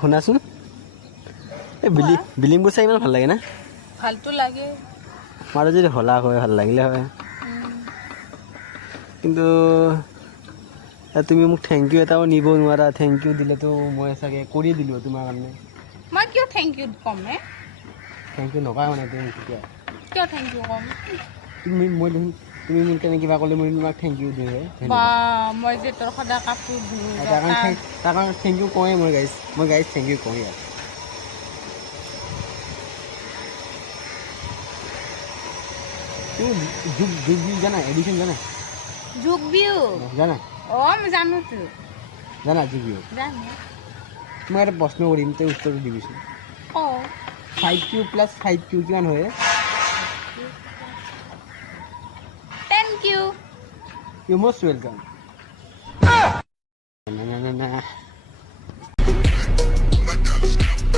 শুনাচোন এই বিলিংবোৰ চাই ইমান ভাল লাগে না ফালতু লাগে মাৰো যদি হলা হয় ভাল লাগিলে হয় কিন্তু তুমি মোক থেংক ইউ এটাও নিব নোৱাৰা থেংক ইউ দিলেতো মই চাগে কৰি দিলোঁ তোমাৰ কাৰণে মই কিয় থেংক ইউ কম থেংক ইউ নকৰা মানে তুমি তেতিয়া কিয় থেংক ইউ কম তুমি মোক কেনে কিবা ক'লে মই তোমাক থেংক ইউ দিওঁ বা মই যে তোৰ সদায় কাপোৰ ধুওঁ তাৰ কাৰণে থেংক ইউ কওঁৱেই মই গাইজ থেংক ইউ কওঁ ইয়াত তুমি যোগ বিহু জানা এডিশ্যন জানা যোগ বিহু জানা মই জানোতো জানা যোগ বিহু জানো মই এটা প্ৰশ্ন কৰিম তই উত্তৰটো দিবিচোন 5Q + 5Q কিমান হয় 10Q ইউ মষ্ট ৱেলকাম